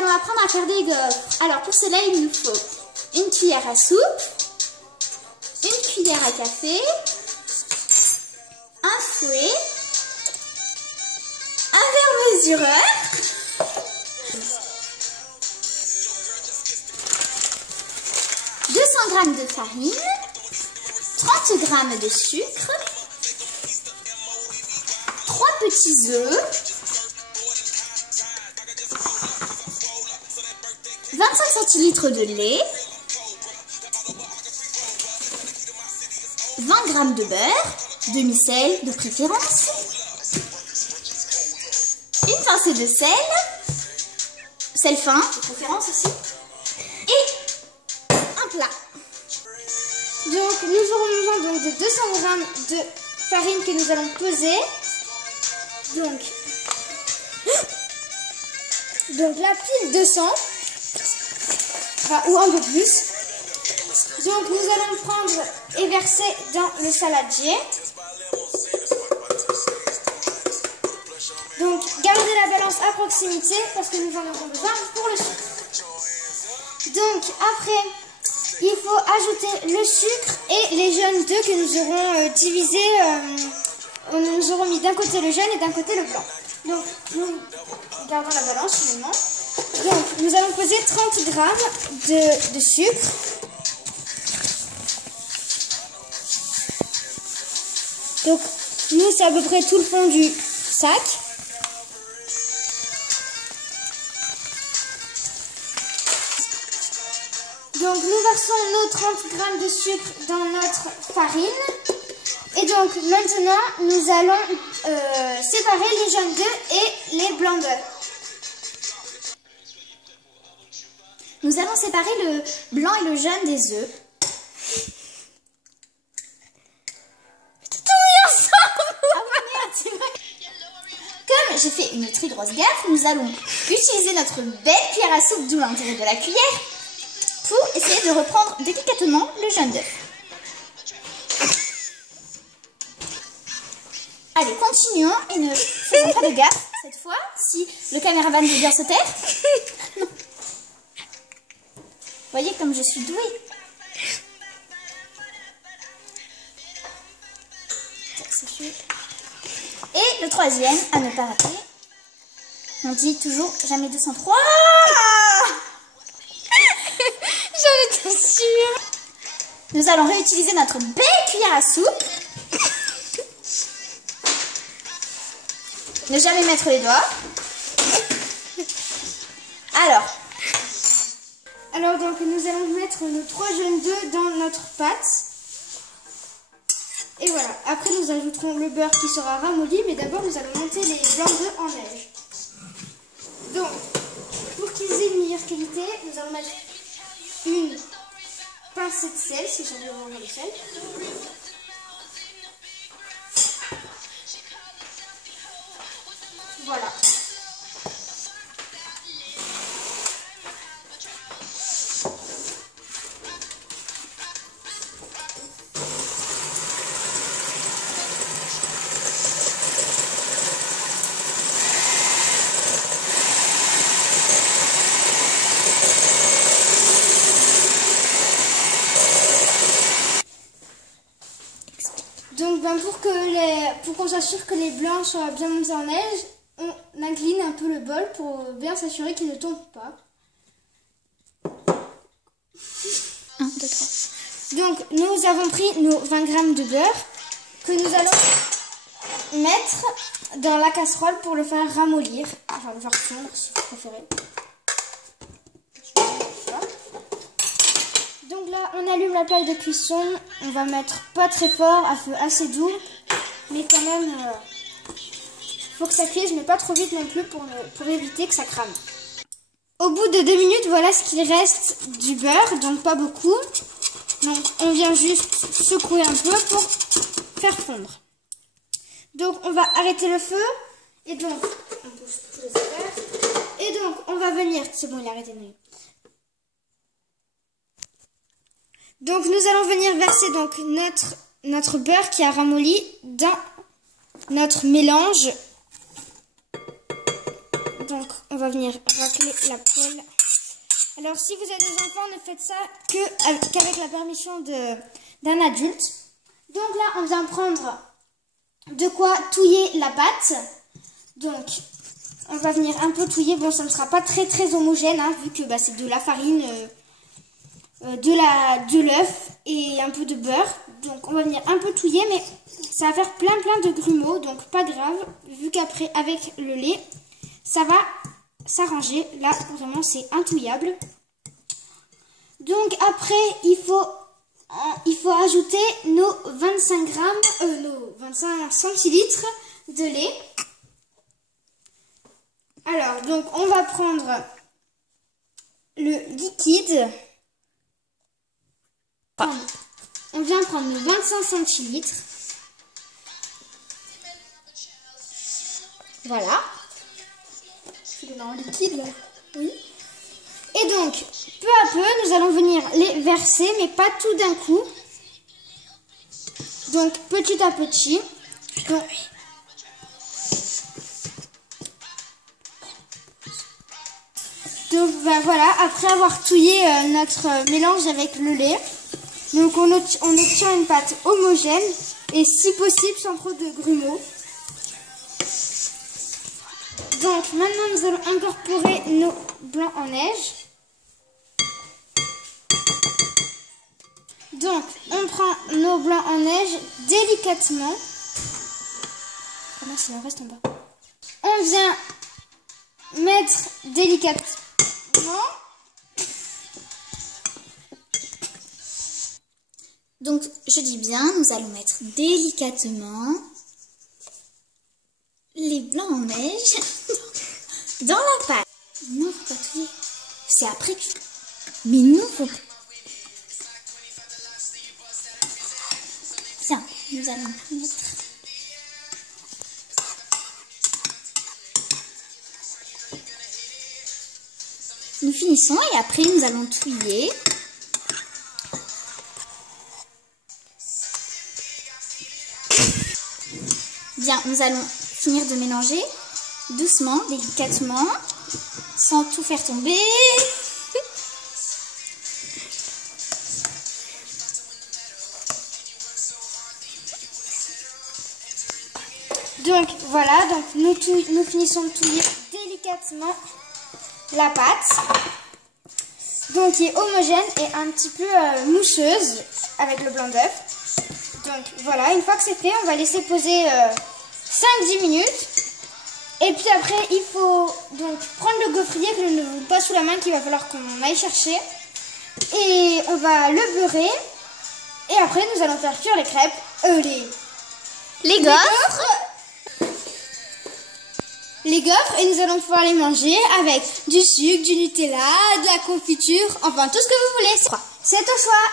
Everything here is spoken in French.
allons apprendre à faire des gaufres. Alors pour cela, il nous faut une cuillère à soupe, une cuillère à café, un fouet, un verre mesureur, g de farine, 30 g de sucre, 3 petits œufs, 25 centilitres de lait, 20 g de beurre, demi-sel de préférence, une pincée de sel fin de préférence aussi, et un plat. Donc nous aurons besoin donc de 200 g de farine que nous allons peser. Donc la pile 200, enfin, ou un peu plus. Donc nous allons le prendre et verser dans le saladier. Donc gardez la balance à proximité parce que nous en aurons besoin pour le sucre. Donc après, il faut ajouter le sucre et les jaunes d'œufs que nous aurons divisés. Nous aurons mis d'un côté le jaune et d'un côté le blanc. Donc nous gardons la balance finalement. Donc nous allons peser 30 g de sucre. Donc nous c'est à peu près tout le fond du sac. Donc nous versons nos 30 g de sucre dans notre farine. Et donc maintenant nous allons séparer les jaunes d'œufs et les blancs d'œufs. Nous allons séparer le blanc et le jaune des œufs. Comme j'ai fait une très grosse gaffe, nous allons utiliser notre belle cuillère à soupe, d'où l'intérêt de la cuillère, pour essayer de reprendre délicatement le jaune d'œuf. Allez, continuons et ne faisons pas de gaffe cette fois. Si le caméraman veut bien se taire. Non. Voyez comme je suis douée. Et le troisième, à ne pas rater. On dit toujours jamais 203. J'en étais sûre. Nous allons réutiliser notre belle cuillère à soupe. Ne jamais mettre les doigts. Alors donc nous allons mettre nos 3 jaunes d'œufs dans notre pâte. Et voilà, après nous ajouterons le beurre qui sera ramolli, mais d'abord nous allons monter les blancs d'œufs en neige. Donc, pour qu'ils aient une meilleure qualité, nous allons mettre une pincée de sel, si j'en ai vraiment le sel. Voilà. Donc pour qu'on s'assure que les blancs soient bien montés en neige, on incline un peu le bol pour bien s'assurer qu'ils ne tombent pas. 1, 2, 3. Donc nous avons pris nos 20 g de beurre que nous allons mettre dans la casserole pour le faire ramollir, enfin le faire fondre si vous préférez. Donc là on allume la plaque de cuisson, on va mettre pas très fort, à feu assez doux, mais quand même faut que ça cuise, mais pas trop vite non plus pour éviter que ça crame. Au bout de 2 minutes, voilà ce qu'il reste du beurre, donc pas beaucoup. Donc on vient juste secouer un peu pour faire fondre. Donc on va arrêter le feu, et donc on bouge tous les affaires. Et donc on va venir, c'est bon il a arrêté de nuit. Donc nous allons venir verser donc notre beurre qui a ramolli dans notre mélange. Donc on va venir racler la poêle. Alors si vous avez des enfants, ne faites ça qu'avec la permission d'un adulte. Donc là, on vient prendre de quoi touiller la pâte. Donc, on va venir un peu touiller. Bon, ça ne sera pas très très homogène, hein, vu que c'est de la farine, de l'œuf et un peu de beurre. Donc, on va venir un peu touiller, mais ça va faire plein de grumeaux. Donc, pas grave, vu qu'après, avec le lait, ça va s'arranger. Là, vraiment, c'est intouillable. Donc, après, il faut ajouter nos 25 grammes, nos 25 centilitres de lait. Alors, donc, on va prendre le liquide. On vient prendre nos 25 centilitres. Voilà. C'est dans le liquide, là. Oui. Et donc, peu à peu, nous allons venir les verser, mais pas tout d'un coup. Donc, petit à petit. Donc voilà, après avoir touillé notre mélange avec le lait, donc on obtient une pâte homogène et si possible sans trop de grumeaux. Donc maintenant nous allons incorporer nos blancs en neige. Donc on prend nos blancs en neige délicatement. Oh mince, il en reste en bas. On vient mettre délicatement. Donc, je dis bien, nous allons mettre délicatement les blancs en neige dans la pâte. Non, faut pas touiller. C'est après que... Mais non, faut... Tiens, nous allons mettre... Nous finissons et après nous allons touiller. Bien, nous allons finir de mélanger doucement, délicatement, sans tout faire tomber. Donc voilà, donc nous finissons de touiller délicatement la pâte, donc qui est homogène et un petit peu mousseuse avec le blanc d'œuf. Donc voilà, une fois que c'est fait, on va laisser poser 5-10 minutes. Et puis après, il faut donc prendre le gaufrier que je ne vous pas sous la main, qu'il va falloir qu'on aille chercher. Et on va le beurrer. Et après, nous allons faire cuire les crêpes, les gaufres. Les gaufres, et nous allons pouvoir les manger avec du sucre, du Nutella, de la confiture, enfin tout ce que vous voulez. C'est au choix.